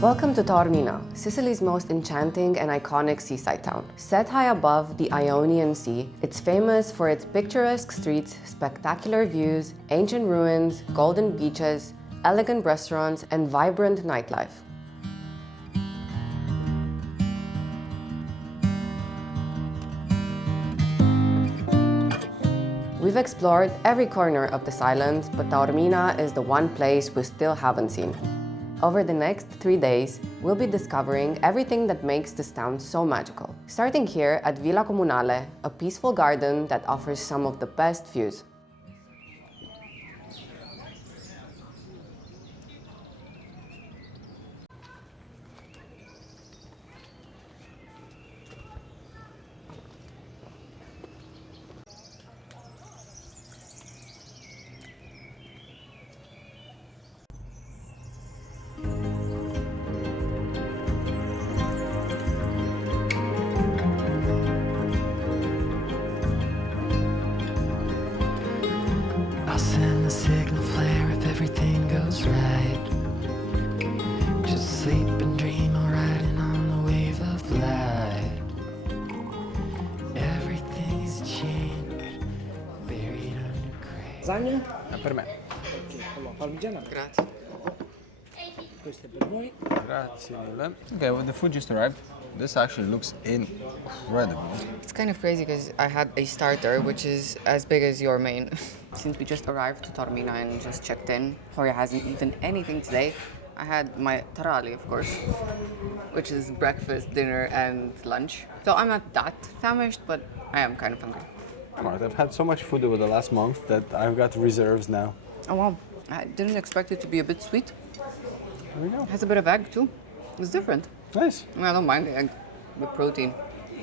Welcome to Taormina, Sicily's most enchanting and iconic seaside town. Set high above the Ionian Sea, it's famous for its picturesque streets, spectacular views, ancient ruins, golden beaches, elegant restaurants, and vibrant nightlife. We've explored every corner of this island, but Taormina is the one place we still haven't seen. Over the next 3 days, we'll be discovering everything that makes this town so magical. Starting here at Villa Comunale, a peaceful garden that offers some of the best views. Signal flare if everything goes right. Just sleep and dream or riding on the wave of light. Everything is changed, buried under gray. Lasagna? Per me. Allora, parmigiana? Grazie. Questo è per voi. Grazie mille. Okay, well, the food just arrived. This actually looks incredible. It's kind of crazy because I had a starter, which is as big as your main. Since we just arrived to Taormina and just checked in, Horia hasn't eaten anything today. I had my tarali, of course, which is breakfast, dinner, and lunch. So I'm not that famished, but I am kind of hungry. Smart. I've had so much food over the last month that I've got reserves now. Oh wow, I didn't expect it to be a bit sweet. There we go. It has a bit of egg too. It's different. Nice. I don't mind the egg with protein.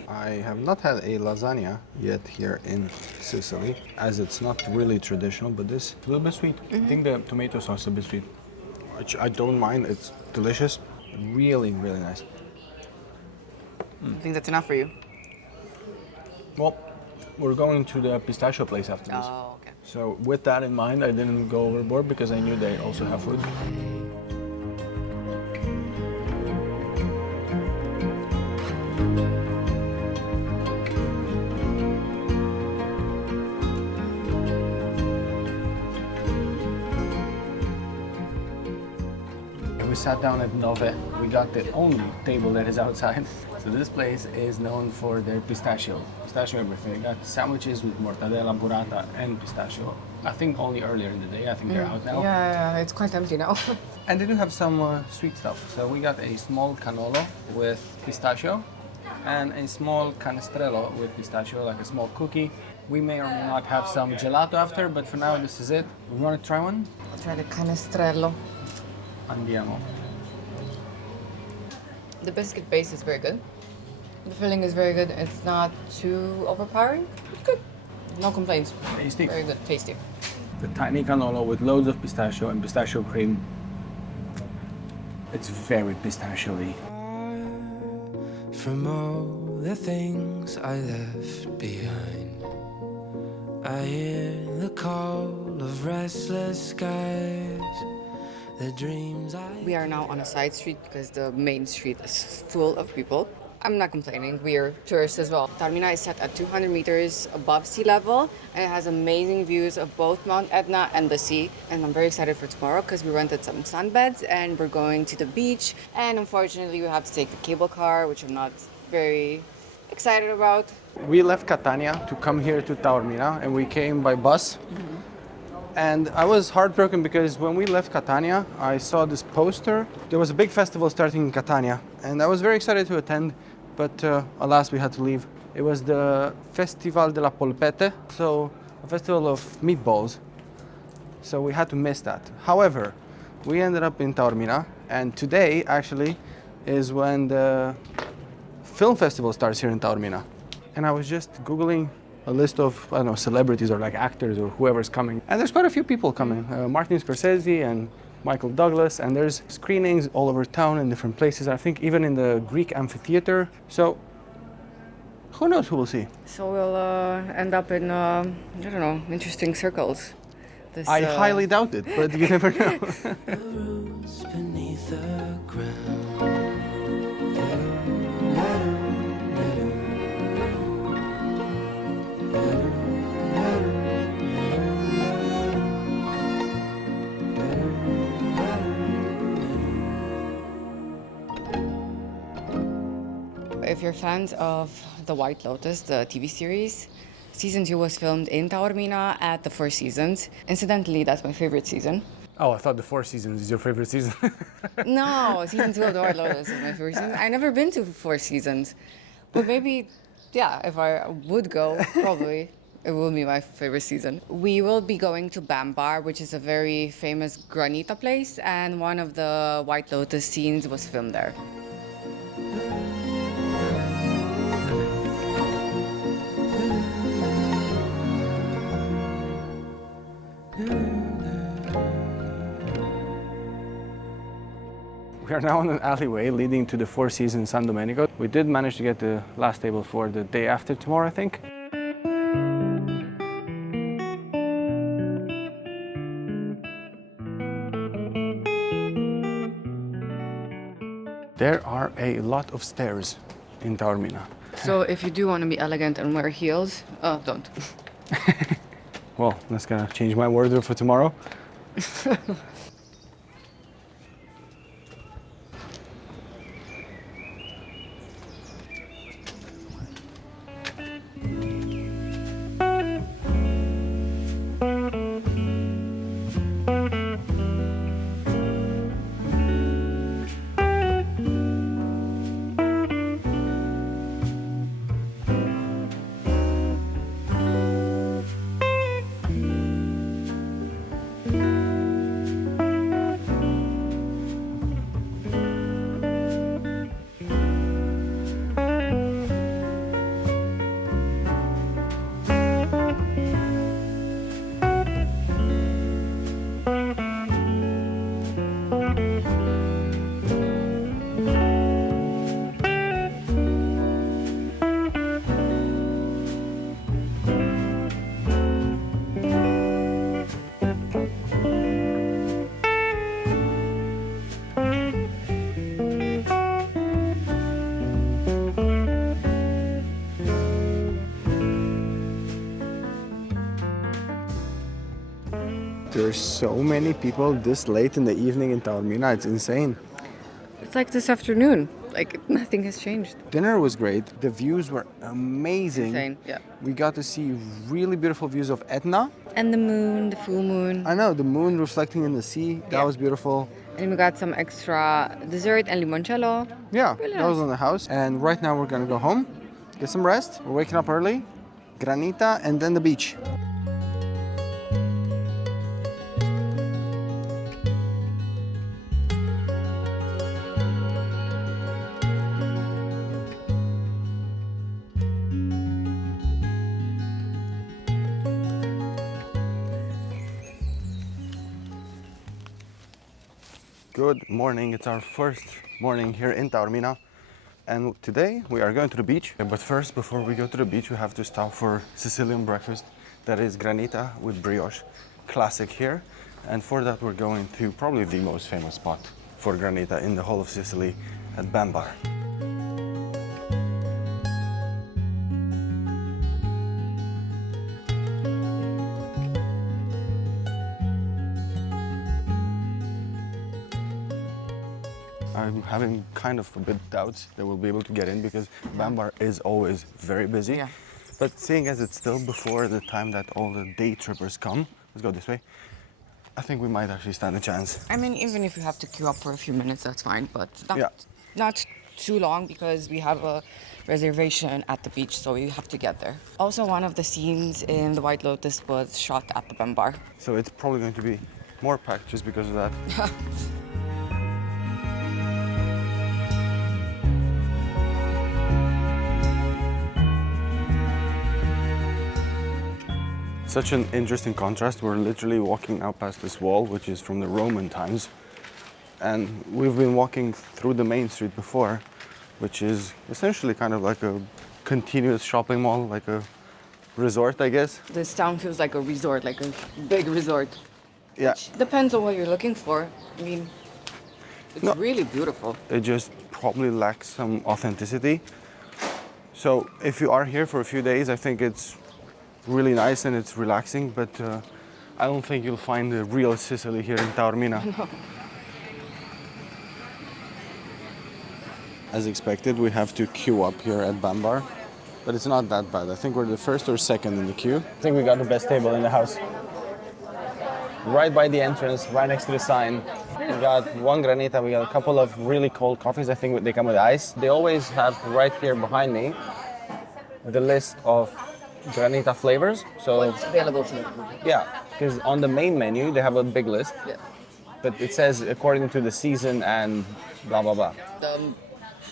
I have not had a lasagna yet here in Sicily, as it's not really traditional, but this a little bit sweet. I think the tomato sauce is a bit sweet, which I don't mind. It's delicious. Really, really nice. I think that's enough for you. Well, we're going to the pistachio place after this. Oh, okay. So with that in mind, I didn't go overboard because I knew they also have food. We sat down at Nove. We got the only table that is outside. So this place is known for their pistachio everything. They got sandwiches with mortadella, burrata, and pistachio. I think only earlier in the day. I think they're out now. Yeah, it's quite empty now. And they do have some sweet stuff. So we got a small cannolo with pistachio and a small canestrello with pistachio, like a small cookie. We may or may not have some gelato after, but for now this is it. We want to try one? I'll try the canestrello. Andiamo. The biscuit base is very good. The filling is very good. It's not too overpowering. It's good. No complaints. Tasty. Very good, tasty. The tiny cannolo with loads of pistachio and pistachio cream. It's very pistachio-y. From all the things I left behind, I hear the call of restless skies. The dreams We are now on a side street because the main street is full of people. I'm not complaining, we are tourists as well. Taormina is set at 200 meters above sea level and it has amazing views of both Mount Etna and the sea. And I'm very excited for tomorrow because we rented some sunbeds and we're going to the beach. And unfortunately we have to take the cable car, which I'm not very excited about. We left Catania to come here to Taormina and we came by bus. And I was heartbroken because when we left Catania, I saw this poster. There was a big festival starting in Catania, and I was very excited to attend, but alas, we had to leave. It was the Festival della Polpette, so a festival of meatballs. So we had to miss that. However, we ended up in Taormina, and today actually is when the film festival starts here in Taormina. And I was just Googling a list of, I don't know, celebrities or like actors or whoever's coming. And there's quite a few people coming. Martin Scorsese and Michael Douglas, and there's screenings all over town in different places. I think even in the Greek amphitheater. So who knows who we'll see? So we'll end up in, I don't know, interesting circles. This, I highly doubt it, but you never know. roots beneath the ground. if you're fans of the White Lotus, the TV series, season 2 was filmed in Taormina at the Four Seasons. Incidentally, that's my favorite season. Oh, I thought the Four Seasons is your favorite season. No, season 2 of the White Lotus is my favorite season. I never been to Four Seasons, but maybe, yeah, if I would go, probably it will be my favorite season. We will be going to Bambar, which is a very famous granita place, and one of the White Lotus scenes was filmed there. We are now on an alleyway leading to the Four Seasons San Domenico. We did manage to get the last table for the day after tomorrow, I think. There are a lot of stairs in Taormina. So if you do want to be elegant and wear heels, don't. Well, that's gonna change my wardrobe for tomorrow. There's so many people this late in the evening in Taormina, it's insane. It's like this afternoon. Like nothing has changed. Dinner was great, the views were amazing. Insane, yeah. We got to see really beautiful views of Etna. And the moon, the full moon. I know, the moon reflecting in the sea, that Yeah. was beautiful. And we got some extra dessert and limoncello. Yeah, Really that was nice. on the house. And right now we're gonna go home, get some rest. We're waking up early, Granita, and then the beach. Good morning, it's our first morning here in Taormina, and today we are going to the beach. But first, before we go to the beach, we have to stop for Sicilian breakfast. That is granita with brioche, classic here. And for that we're going to probably the most famous spot for granita in the whole of Sicily, at Bambar. I'm having kind of a bit doubts that we'll be able to get in because Bambar is always very busy. Yeah. But seeing as it's still before the time that all the day trippers come, let's go this way, I think we might actually stand a chance. I mean, even if you have to queue up for a few minutes, that's fine. But Yeah. not too long because we have a reservation at the beach, so we have to get there. Also, one of the scenes in the White Lotus was shot at the Bambar. So it's probably going to be more packed just because of that. Such an interesting contrast. We're literally walking now past this wall, which is from the Roman times. And we've been walking through the main street before, which is essentially kind of like a continuous shopping mall, like a resort, I guess. This town feels like a resort, like a big resort. Yeah, Depends on what you're looking for. I mean, it's No. really beautiful. it just probably lacks some authenticity. So if you are here for a few days, I think it's really nice and it's relaxing, but I don't think you'll find the real Sicily here in Taormina. as expected, we have to queue up here at Bambar. But it's not that bad. I think we're the first or second in the queue. I think we got the best table in the house. Right by the entrance, right next to the sign. We got one granita, we got a couple of really cold coffees. I think they come with ice. They always have right here behind me the list of granita flavors. So What's available to them? yeah, because on the main menu they have a big list. Yeah. But it says according to the season and blah blah blah. The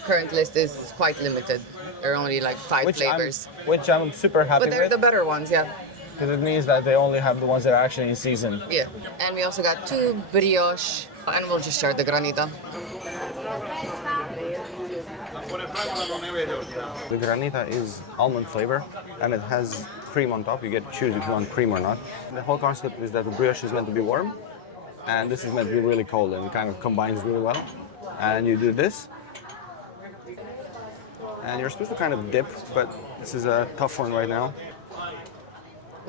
current list is quite limited. There are only like 5 flavors. Which I'm super happy But they're with. the better ones, yeah. Because it means that they only have the ones that are actually in season. Yeah. And we also got 2 brioche, and we'll just share the granita. The granita is almond flavor and it has cream on top. You get to choose if you want cream or not. The whole concept is that the brioche is meant to be warm and this is meant to be really cold and it kind of combines really well. And you do this and you're supposed to kind of dip, but this is a tough one right now.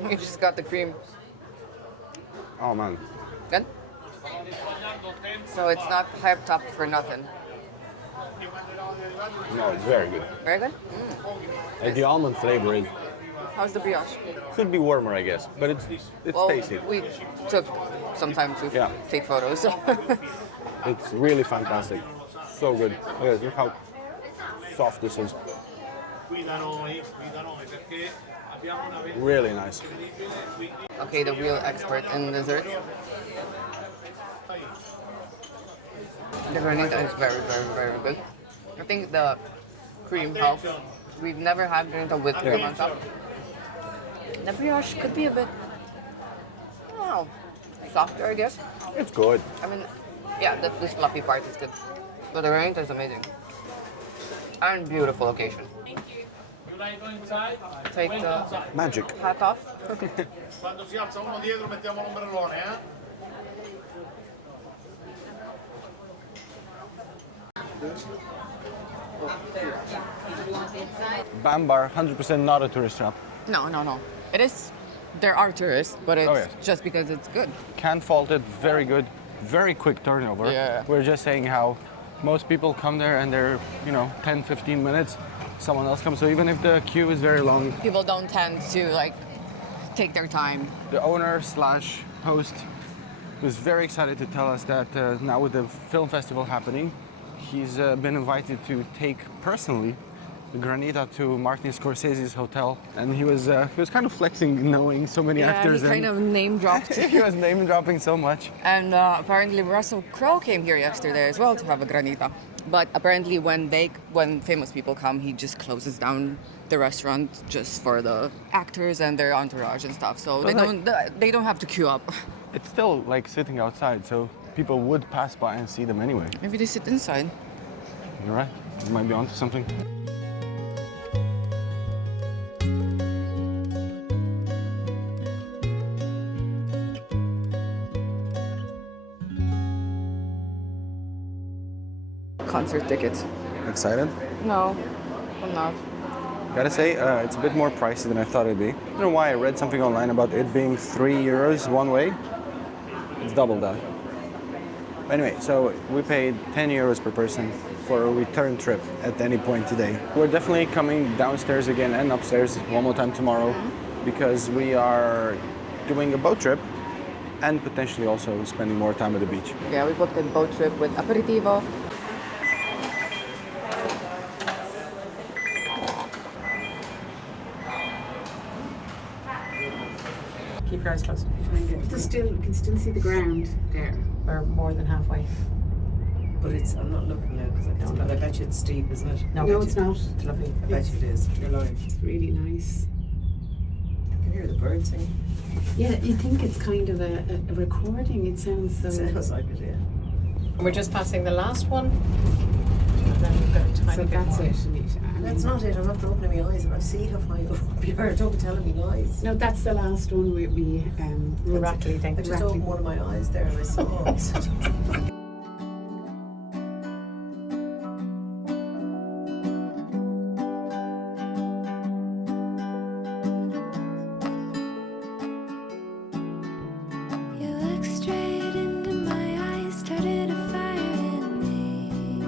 You just got the cream. Oh man. Good? So it's not hyped up for nothing. No, it's very good. Very good? Like the almond flavor is, How's the brioche? could be warmer I guess, but it's Well, tasty. we took some time to Yeah. take photos. So. It's really fantastic. So good. Look how soft this is. Really nice. Okay, the real expert in dessert. The granita is very, very, very good. I think the cream helps. We've never had granita with cream on top. The brioche could be a bit, I don't know, softer, I guess. It's good. I mean, yeah, this fluffy part is good. But the granita is amazing. And beautiful location. Take the Magic. hat off. Quando si alza uno dietro mettiamo l'ombrellone, eh? Bambar, 100% not a tourist trap. No, no, no. It is. There are tourists, but it's yes. just because it's good. Can't fault it. Very good. Very quick turnover. Yeah. We're just saying how most people come there and they're, 10, 15 minutes. Someone else comes. So even if the queue is very long, People don't tend to take their time. the owner slash host was very excited to tell us that now with the film festival happening, he's been invited to take personally the granita to Martin Scorsese's hotel, and he was kind of flexing knowing so many actors. he kind of name dropped. He was name dropping so much. And apparently Russell Crowe came here yesterday as well to have a granita. But apparently when famous people come, he just closes down the restaurant just for the actors and their entourage and stuff. So they don't have to queue up. It's still like sitting outside, so people would pass by and see them anyway. Maybe they sit inside. You're right. You might be onto something. Concert tickets. Excited? No, I'm not. Gotta say, it's a bit more pricey than I thought it'd be. I don't know why I read something online about it being €3 one way. It's double that. Anyway, so we paid €10 per person for a return trip at any point today. We're definitely coming downstairs again and upstairs one more time tomorrow because we are doing a boat trip and potentially also spending more time at the beach. Yeah, we booked a boat trip with aperitivo. Keep your eyes closed. You can still see the ground there. We're more than halfway. But I'm not looking now because I don't know. I bet you it's steep, isn't it? No, it's not. It's lovely. I bet you it is. You're lying. It's really nice. You can hear the birds singing. Yeah, you think it's kind of a recording. It sounds so. It sounds like it, yeah. We're just passing the last one. And then we've got a tiny So bit that's more. it. That's not it. I'm not opening my eyes. And I see how far you up your heart. Don't be telling me lies. No, that's the last one we rattly thing. I just opened one of my eyes there and I saw it. You look straight into my eyes, started a fire in me.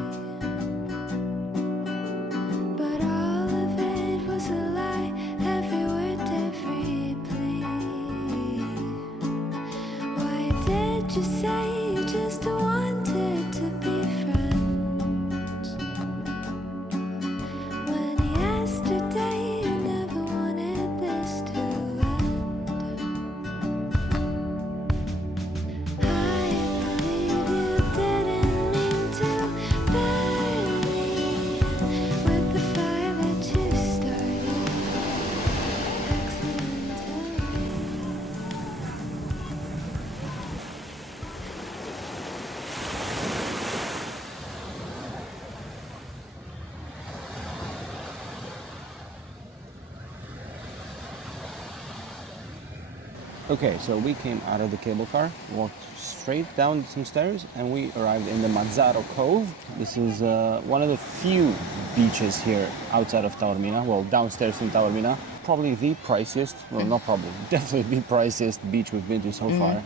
Okay, so we came out of the cable car, walked straight down some stairs, and we arrived in the Mazzaro Cove. This is one of the few beaches here outside of Taormina, well, downstairs in Taormina. Probably the priciest, well, not probably, definitely the priciest beach we've been to so far.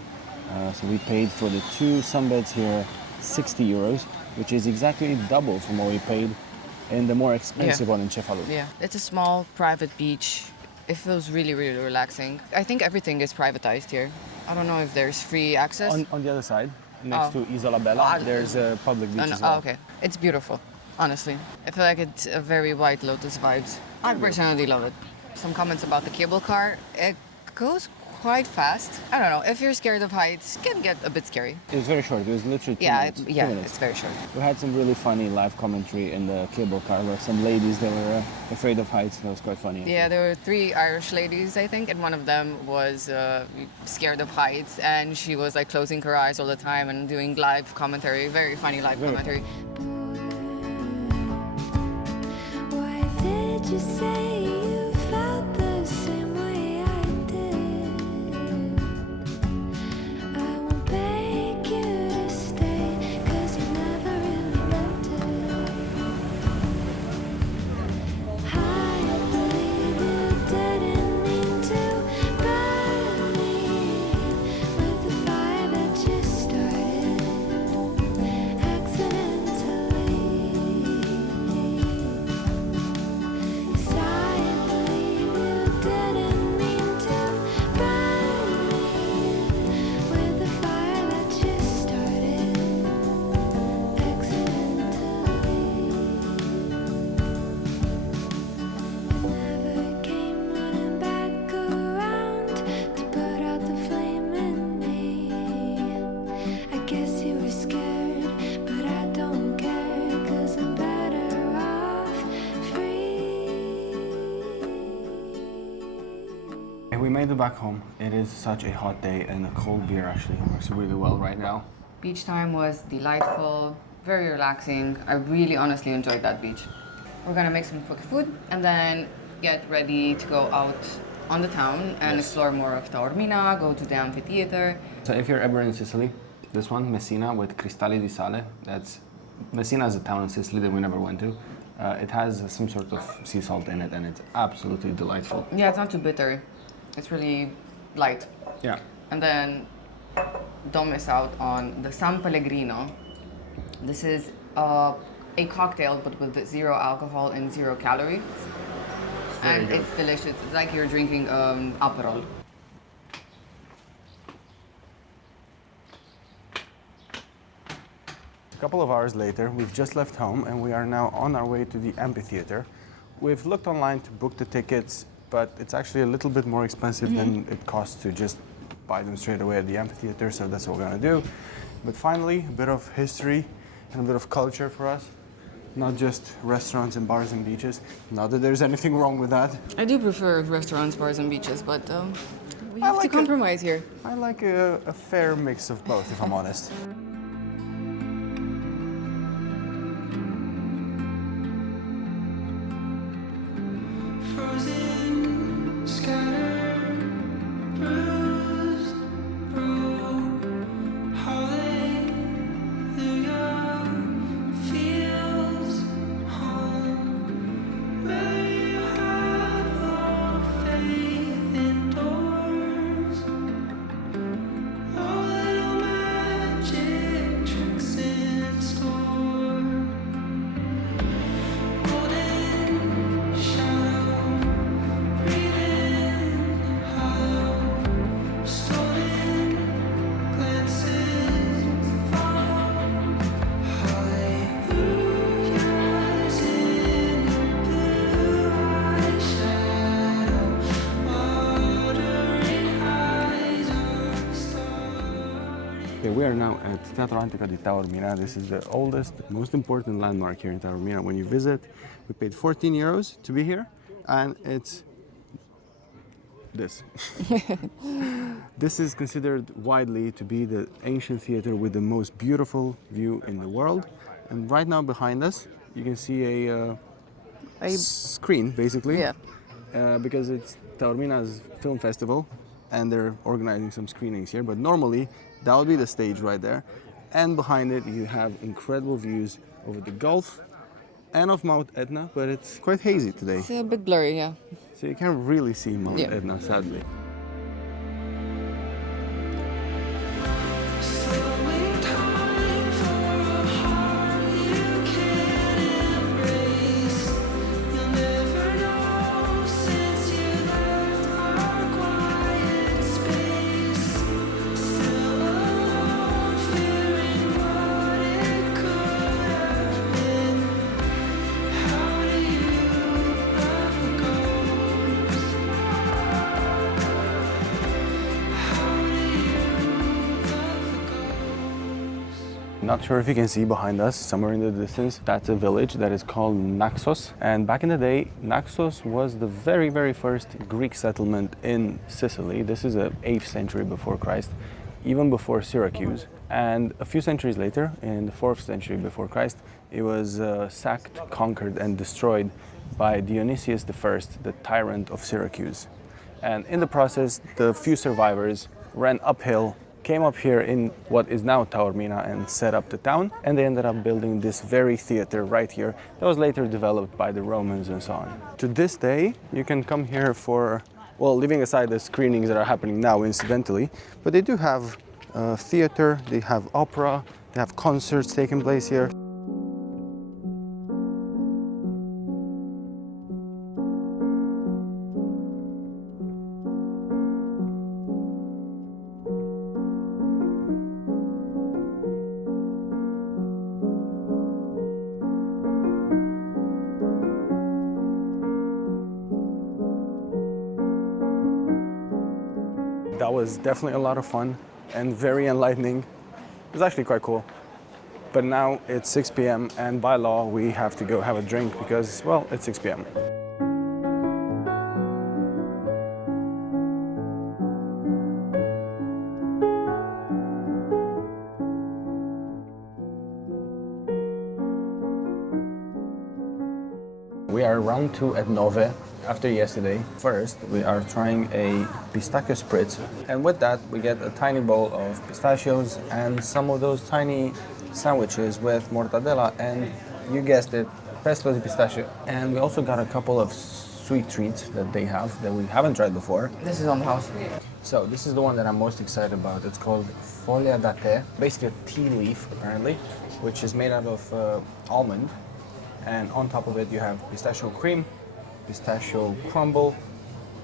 So we paid for the 2 sunbeds here 60 euros, which is exactly double from what we paid in the more expensive one in Cefalu. Yeah, it's a small private beach. It feels really, really relaxing. I think everything is privatized here. I don't know if there's free access. On the other side, next to Isola Bella, there's a public beach as well. Oh, okay. It's beautiful, honestly. I feel like it's a very White Lotus vibes. I personally love it. Some comments about the cable car. It goes quite fast. I don't know. If you're scared of heights, it can get a bit scary. It was very short. It was literally 2 minutes. 2 minutes. It's very short. We had some really funny live commentary in the cable car where some ladies, they were afraid of heights. That was quite funny. Yeah, there were 3 Irish ladies, I think, and one of them was scared of heights, and she was like closing her eyes all the time and doing live commentary, very funny live commentary. Why did you say you felt the same way I did? I won't beg you to stay, 'cause you never really meant it. I believe you didn't mean to burn me with the fire that you started accidentally. Yes, I believe you didn't mean to burn me with the fire that you started accidentally. Never came running back around to put out the flame in me. I guess you were scared, but I don't care, 'cause I'm better off free. And we made it back home. It is such a hot day and a cold beer actually works really well right now. Beach time was delightful, very relaxing. I really honestly enjoyed that beach. We're gonna make some quick food and then get ready to go out on the town and explore more of Taormina, go to the amphitheater. So if you're ever in Sicily, this one, Messina with Cristalli di Sale, that's Messina is a town in Sicily that we never went to. It has some sort of sea salt in it and it's absolutely delightful. Yeah, it's not too bitter. It's really light. Yeah. And then don't miss out on the San Pellegrino. This is a cocktail but with 0 alcohol and 0 calories. And it's delicious. It's like you're drinking Aperol. A couple of hours later, we've just left home and we are now on our way to the amphitheater. We've looked online to book the tickets, but it's actually a little bit more expensive than it costs to just buy them straight away at the amphitheater, so that's what we're gonna do. But finally, a bit of history and a bit of culture for us. Not just restaurants and bars and beaches. Not that there's anything wrong with that. I do prefer restaurants, bars, and beaches, but we have like to compromise here. I like a fair mix of both, if I'm honest. Frozen, scattered, bruised, broke, hallelujah, feels home, where you have all faith indoors, all little magic tricks in store, golden shadow. Okay, we are now at Teatro Antico di Taormina. This is the oldest, most important landmark here in Taormina. When you visit, we paid 14 euros to be here, and it's this. This is considered widely to be the ancient theater with the most beautiful view in the world. And right now behind us, you can see a screen, basically. Yeah. Because it's Taormina's film festival. and they're organizing some screenings here. But normally, that would be the stage right there. And behind it, you have incredible views over the Gulf and of Mount Etna, but it's quite hazy today. It's a bit blurry, yeah. So you can't really see Mount Yeah. Etna, sadly. Slowing time for a heart you can't embrace. You'll never know since you left our quiet space. Still alone, fearing what it could have been. How do you love a ghost? How do you love a ghost? Not sure if you can see behind us, somewhere in the distance, that's a village that is called Naxos. And back in the day, Naxos was the very, very first Greek settlement in Sicily. This is the 8th century before Christ, even before Syracuse. And a few centuries later, in the 4th century before Christ, it was sacked, conquered, and destroyed by Dionysius I, the tyrant of Syracuse. And in the process, the few survivors ran uphill, came up here in what is now Taormina and set up the town, and they ended up building this very theater right here that was later developed by the Romans and so on. To this day, you can come here for, well, leaving aside the screenings that are happening now incidentally, but they do have theater, they have opera, they have concerts taking place here. That was definitely a lot of fun and very enlightening. It was actually quite cool. But now it's 6 p.m. and by law we have to go have a drink because, well, it's 6 p.m. We are round 2 at Nove after yesterday. First, we are trying a pistachio spritz, and with that we get a tiny bowl of pistachios and some of those tiny sandwiches with mortadella and, you guessed it, pesto di pistachio. And we also got a couple of sweet treats that they have that we haven't tried before. This is on the house. So this is the one that I'm most excited about. It's called foglia da tè, basically a tea leaf apparently, which is made out of almond. And on top of it you have pistachio cream, pistachio crumble,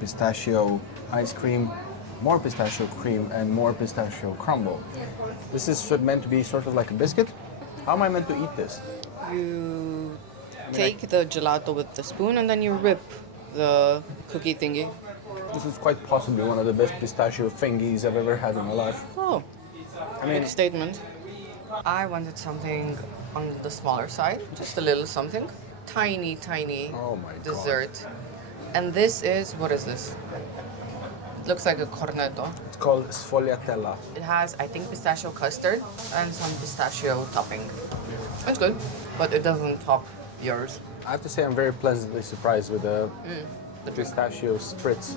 pistachio ice cream, more pistachio cream, and more pistachio crumble. This is meant to be sort of like a biscuit. How am I meant to eat this? You take the gelato with the spoon and then you rip the cookie thingy. This is quite possibly one of the best pistachio thingies I've ever had in my life. Oh, I mean, big statement. I wanted something on the smaller side, just a little something. Tiny, tiny Oh my God. dessert. And this is, what is this? It looks like a cornetto. it's called sfogliatella. It has, I think, pistachio custard and some pistachio topping. It's good, but it doesn't top yours. I have to say I'm very pleasantly surprised with the pistachio spritz.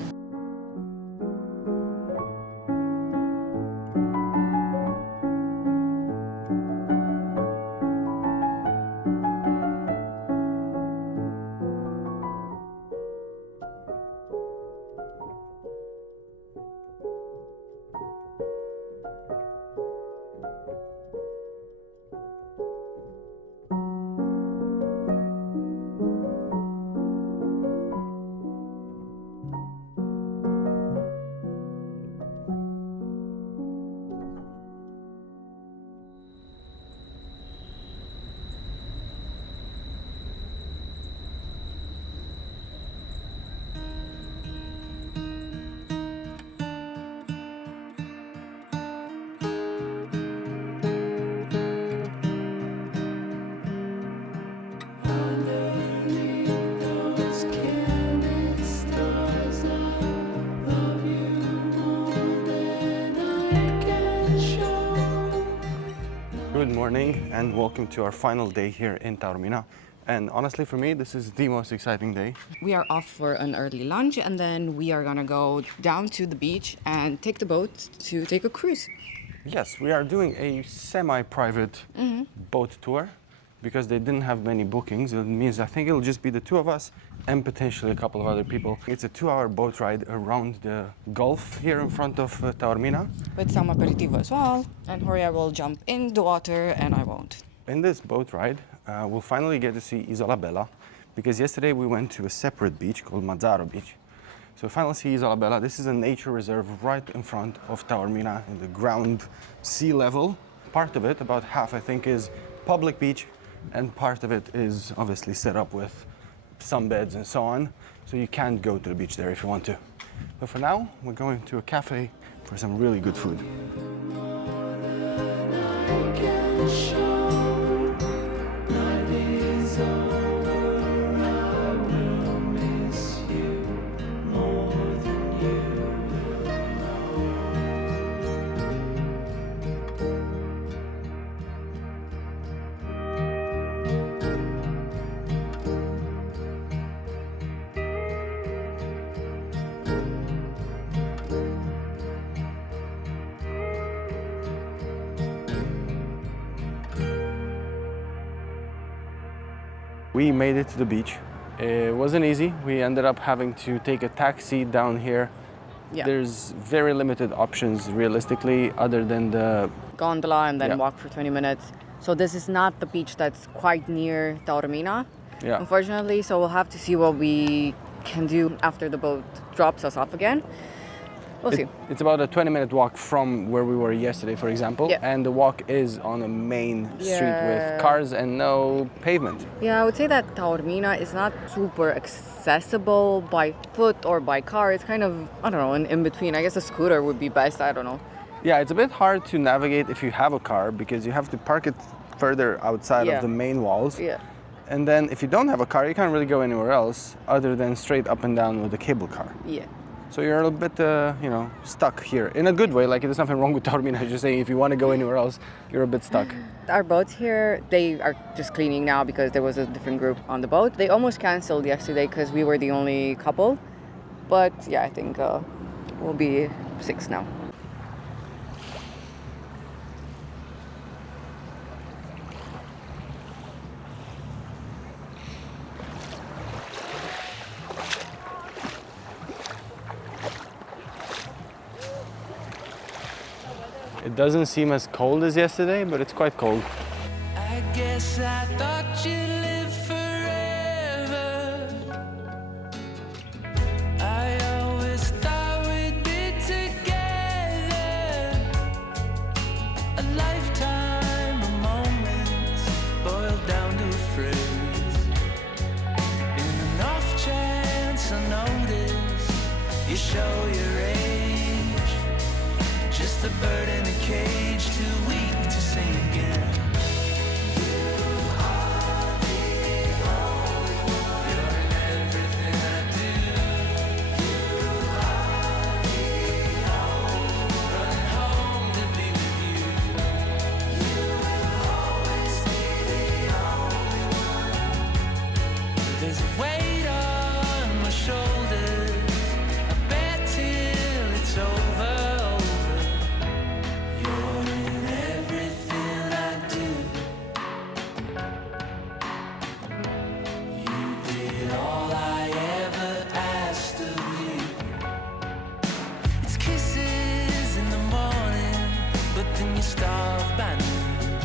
Good morning and welcome to our final day here in Taormina. And honestly, for me, this is the most exciting day. We are off for an early lunch and then we are gonna go down to the beach and take the boat to take a cruise. Yes, we are doing a semi-private boat tour because they didn't have many bookings. It means I think it'll just be the two of us and potentially a couple of other people. It's a 2-hour boat ride around the Gulf here in front of Taormina. With some aperitivo as well. And Horia will jump in the water and I won't. In this boat ride, we'll finally get to see Isola Bella because yesterday we went to a separate beach called Mazzaro beach. So finally see Isola Bella. This is a nature reserve right in front of Taormina in the ground sea level. Part of it, about half I think, is public beach and part of it is obviously set up with sunbeds and so on. So you can't go to the beach there if you want to. But for now, we're going to a cafe for some really good food. We made it to the beach. It wasn't easy. We ended up having to take a taxi down here. Yeah. There's very limited options realistically other than the Gondola and then Yeah. walk for 20 minutes. So this is not the beach that's quite near Taormina, Yeah. unfortunately. So we'll have to see what we can do after the boat drops us off again. We'll see. It's about a 20-minute walk from where we were yesterday, for example. Yeah. And the walk is on a main street Yeah. with cars and no pavement. Yeah, I would say that Taormina is not super accessible by foot or by car. It's kind of, I don't know, in between. I guess a scooter would be best. I don't know. Yeah, it's a bit hard to navigate if you have a car because you have to park it further outside Yeah. of the main walls. Yeah. And then if you don't have a car, you can't really go anywhere else other than straight up and down with a cable car. Yeah. So you're a bit, stuck here. In a good way, like there's nothing wrong with Taormina. I'm just saying if you want to go anywhere else, you're a bit stuck. Our boats here, they are just cleaning now because there was a different group on the boat. They almost canceled yesterday because we were the only couple. But yeah, I think we'll be 6 now. It doesn't seem as cold as yesterday, but it's quite cold. I guess I thought you'd live forever. I always thought we'd be together. A lifetime of moments boiled down to a phrase. In an off chance I notice you show your age. Just a bird in a cage, too weak to sing again. There's a weight on my shoulders. I bet till it's over. You're in everything I do. You did all I ever asked of you. It's kisses in the morning, but then you starve by noon.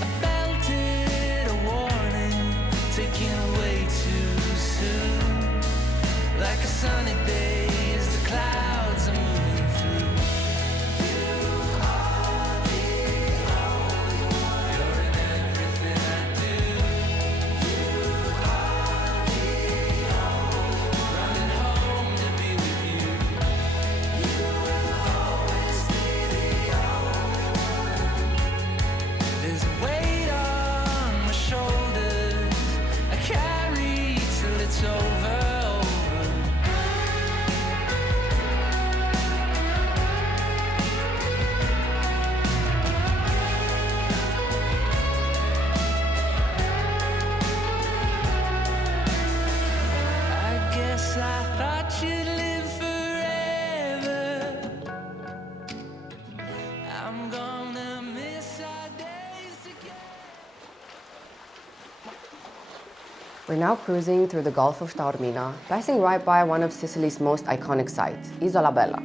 I belted a warning, taking away We're now cruising through the Gulf of Taormina, passing right by one of Sicily's most iconic sites, Isola Bella.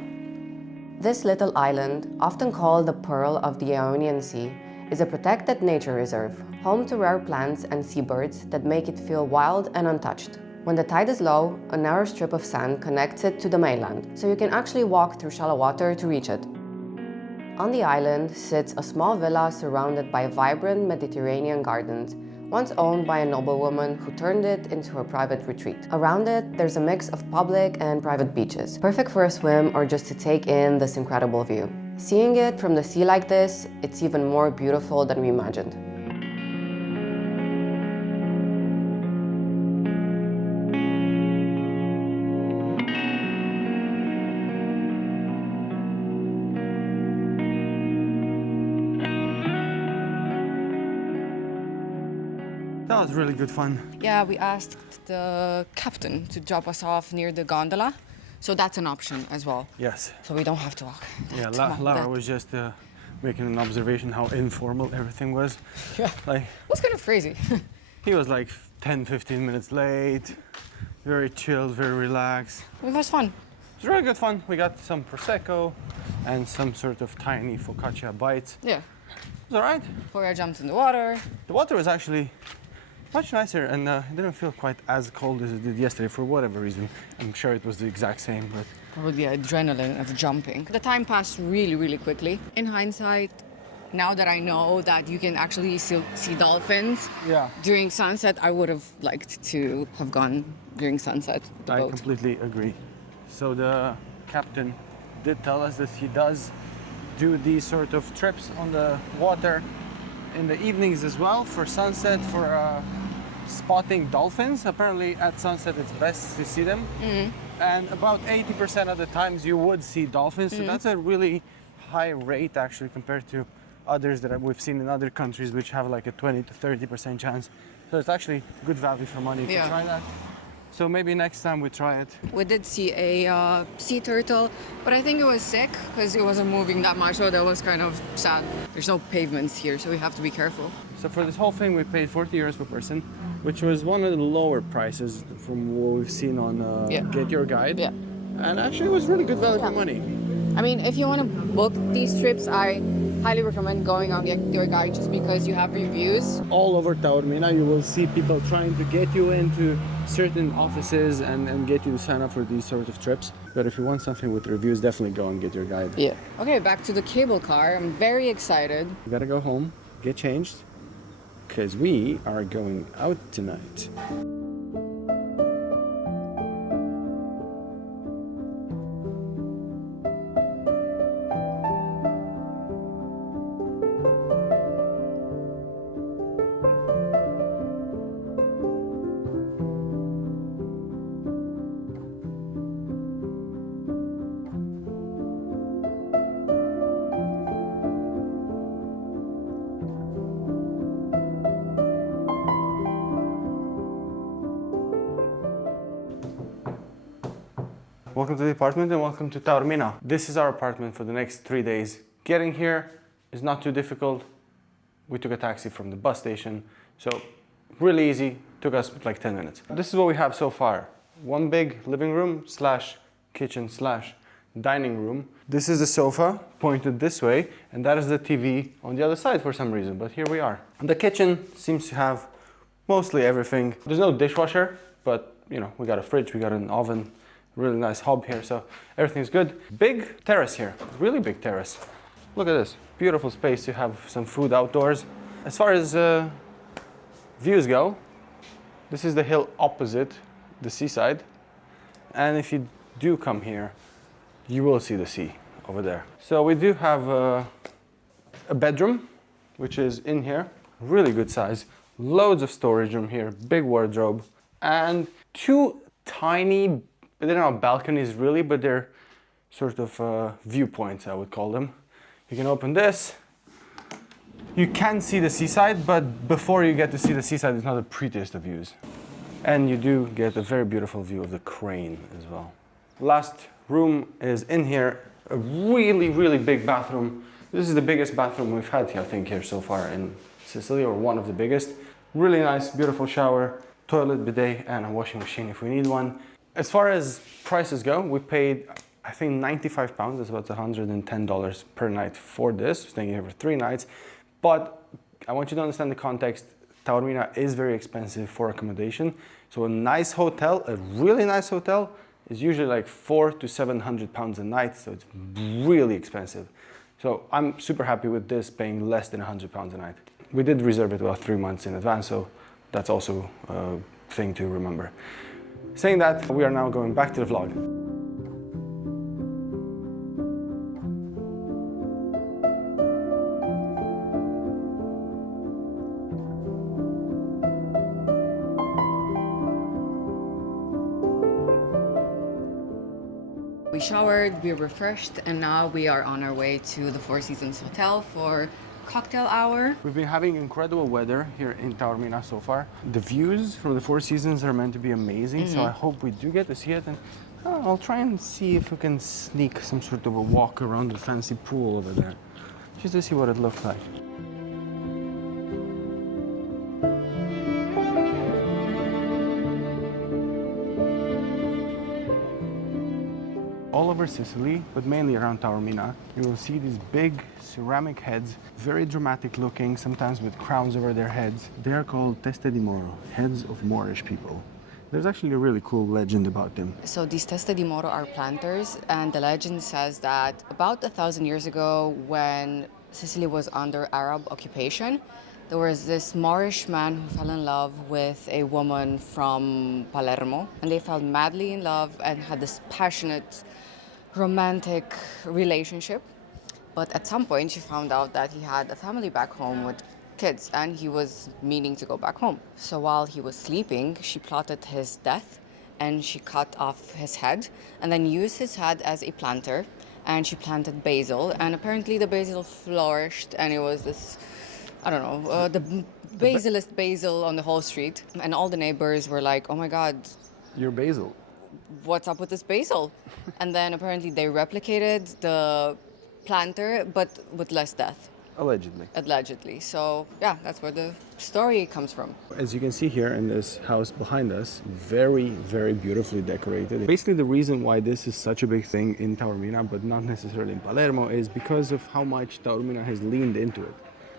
This little island, often called the Pearl of the Ionian Sea, is a protected nature reserve, home to rare plants and seabirds that make it feel wild and untouched. When the tide is low, a narrow strip of sand connects it to the mainland, so you can actually walk through shallow water to reach it. On the island sits a small villa surrounded by vibrant Mediterranean gardens, once owned by a noblewoman who turned it into a private retreat. Around it, there's a mix of public and private beaches, perfect for a swim or just to take in this incredible view. Seeing it from the sea like this, it's even more beautiful than we imagined. That was really good fun. Yeah, we asked the captain to drop us off near the gondola, so that's an option as well. Yes. So we don't have to walk. Yeah, Lara was just making an observation how informal everything was. Yeah. Like, It was kind of crazy. he was like 10, 15 minutes late, very chilled, very relaxed. It was fun. It was really good fun. We got some Prosecco and some sort of tiny focaccia bites. Yeah. It was all right. Before I jumped in the water. The water was actually much nicer and it didn't feel quite as cold as it did yesterday for whatever reason. I'm sure it was the exact same, but Probably the adrenaline of jumping. The time passed really, really quickly. In hindsight, now that I know that you can actually see dolphins yeah, during sunset, I would have liked to have gone during sunset with the I boat. completely agree. So the captain did tell us that he does do these sort of trips on the water in the evenings as well for sunset, for spotting dolphins. Apparently at sunset it's best to see them. And about 80% of the times you would see dolphins. So that's a really high rate actually compared to others that we've seen in other countries which have like a 20 to 30% chance. So it's actually good value for money if you Yeah. try that. So maybe next time we try it. We did see a sea turtle, but I think it was sick because it wasn't moving that much, so that was kind of sad. There's no pavements here, so we have to be careful. So for this whole thing, we paid 40 euros per person, which was one of the lower prices from what we've seen on Yeah. Get Your Guide. Yeah. And actually, it was really good value for money. I mean, if you want to book these trips, I highly recommend going on your guide just because you have reviews. All over Taormina, you will see people trying to get you into certain offices and get you to sign up for these sort of trips. But if you want something with reviews, definitely go and Get Your Guide. Yeah. Okay, back to the cable car. I'm very excited. We gotta go home, get changed, because we are going out tonight. Welcome to the apartment and welcome to Taormina. This is our apartment for the next 3 days. Getting here is not too difficult. We took a taxi from the bus station, so really easy, took us like 10 minutes. This is what we have so far. One big living room slash kitchen slash dining room. This is the sofa pointed this way, and that is the TV on the other side for some reason, but here we are. The kitchen seems to have mostly everything. There's no dishwasher, but you know, we got a fridge, we got an oven, really nice hob here, so everything's good. Big terrace here, really big terrace. Look at this, beautiful space to have some food outdoors. As far as views go, this is the hill opposite the seaside. And if you do come here, you will see the sea over there. So we do have a bedroom, which is in here, really good size. Loads of storage room here, big wardrobe, and two tiny, they're not balconies really, but they're sort of viewpoints, I would call them. You can open this. You can see the seaside, but before you get to see the seaside, it's not the prettiest of views. And you do get a very beautiful view of the crane as well. Last room is in here, a really, really big bathroom. This is the biggest bathroom we've had, I think, here so far in Sicily, or one of the biggest. Really nice, beautiful shower. toilet, bidet, and a washing machine if we need one. As far as prices go, we paid, I think, £95, that's about $110 per night for this, staying here for 3 nights. But I want you to understand the context. Taormina is very expensive for accommodation. So a nice hotel, a really nice hotel, is usually like £400 to £700 a night. So it's really expensive. So I'm super happy with this, paying less than £100 a night. We did reserve it about 3 months in advance, so that's also a thing to remember. Saying that, we are now going back to the vlog. We showered, we refreshed, and now we are on our way to the Four Seasons Hotel for cocktail hour. We've been having incredible weather here in Taormina so far. The views from the Four Seasons are meant to be amazing, so I hope we do get to see it. And I'll try and see if we can sneak some sort of a walk around the fancy pool over there, just to see what it looks like. All over Sicily, but mainly around Taormina, you will see these big ceramic heads, very dramatic looking, sometimes with crowns over their heads. They are called teste di Moro, heads of Moorish people. There's actually a really cool legend about them. So these teste di Moro are planters, and the legend says that about 1,000 years ago, when Sicily was under Arab occupation, there was this Moorish man who fell in love with a woman from Palermo, and they fell madly in love and had this passionate, romantic relationship. But at some point, she found out that he had a family back home with kids, and he was meaning to go back home. So while he was sleeping, she plotted his death, and she cut off his head, and then used his head as a planter, and she planted basil, and apparently the basil flourished, and it was this, I don't know, the basilest basil on the whole street. And all the neighbors were like, oh my God, Your basil. what's up with this basil? And then apparently they replicated the planter, but with less death, Allegedly. allegedly. So yeah, that's where the story comes from. As you can see here in this house behind us, very, very beautifully decorated. Basically, the reason why this is such a big thing in Taormina, but not necessarily in Palermo, is because of how much Taormina has leaned into it.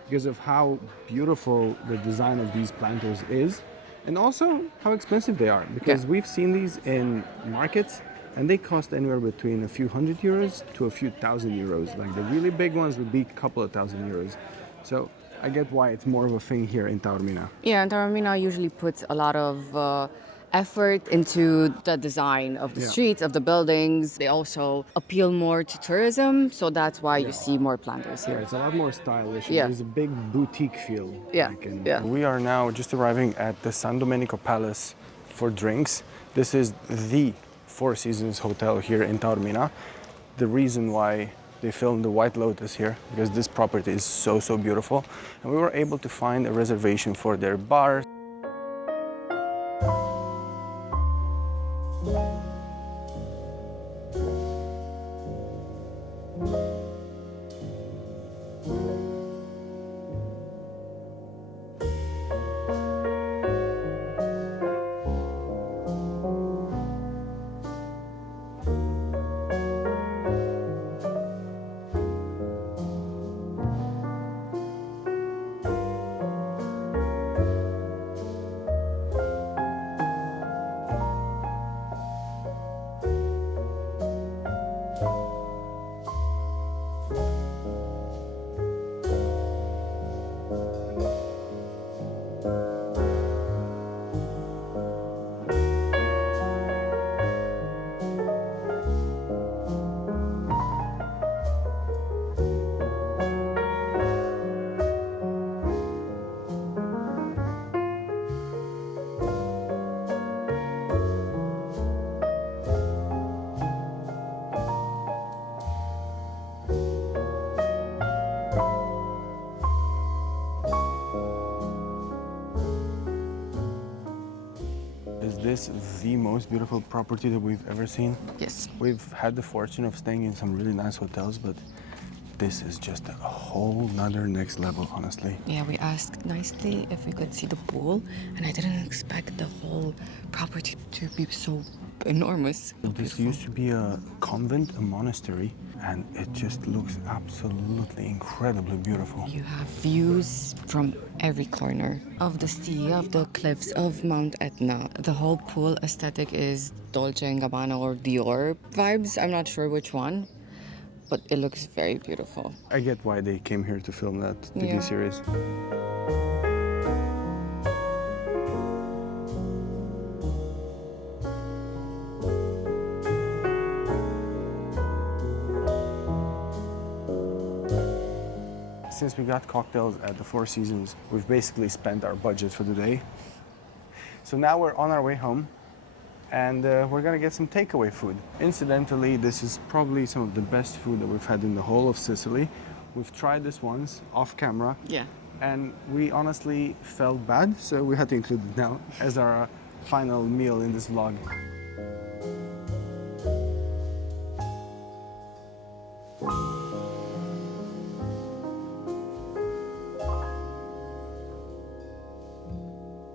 Because of how beautiful the design of these planters is, and also how expensive they are. Because we've seen these in markets, and they cost anywhere between a few €100 to a few €1,000. Like the really big ones would be a couple of €1,000. So I get why it's more of a thing here in Taormina. Yeah, and Taormina usually puts a lot of effort into the design of the streets, of the buildings. They also appeal more to tourism, so that's why you see more planters Yeah, here. it's a lot more stylish. Yeah. There's a big boutique feel. Yeah, yeah. We are now just arriving at the San Domenico Palace for drinks. This is the Four Seasons Hotel here in Taormina. The reason why they filmed the White Lotus here, because this property is so, so beautiful. And we were able to find a reservation for their bar. Is this the most beautiful property that we've ever seen? Yes. We've had the fortune of staying in some really nice hotels, but this is just a whole nother next level, honestly. Yeah, we asked nicely if we could see the pool, and I didn't expect the whole property to be so enormous. This used to be a convent, a monastery, and it just looks absolutely incredibly beautiful. You have views from every corner of the sea, of the cliffs, of Mount Etna. The whole pool aesthetic is Dolce & Gabbana or Dior vibes. I'm not sure which one, but it looks very beautiful. I get why they came here to film that TV Yeah. series. Since we got cocktails at the Four Seasons, we've basically spent our budget for the day. So now we're on our way home, and we're gonna get some takeaway food. Incidentally, this is probably some of the best food that we've had in the whole of Sicily. We've tried this once off camera, Yeah. and we honestly felt bad, so we had to include it now as our final meal in this vlog.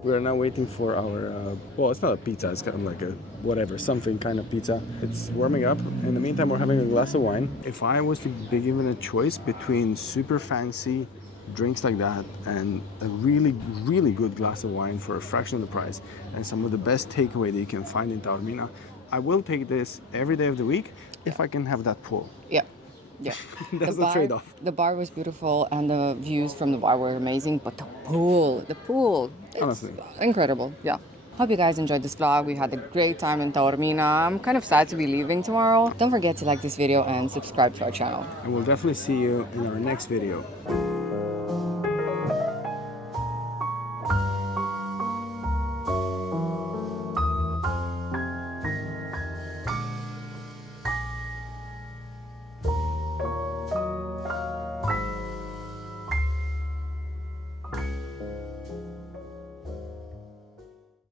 We are now waiting for our, well, it's not a pizza, it's kind of like a whatever, something kind of pizza. It's warming up. In the meantime, we're having a glass of wine. If I was to be given a choice between super fancy drinks like that and a really, really good glass of wine for a fraction of the price and some of the best takeaway that you can find in Taormina, I will take this every day of the week if I can have that pool. Yeah. Yeah. That's the trade-off. The bar was beautiful and the views from the bar were amazing, but the pool, it's Honestly. incredible. Yeah. Hope you guys enjoyed this vlog. We had a great time in Taormina. I'm kind of sad to be leaving tomorrow. Don't forget to like this video and subscribe to our channel. And we'll definitely see you in our next video.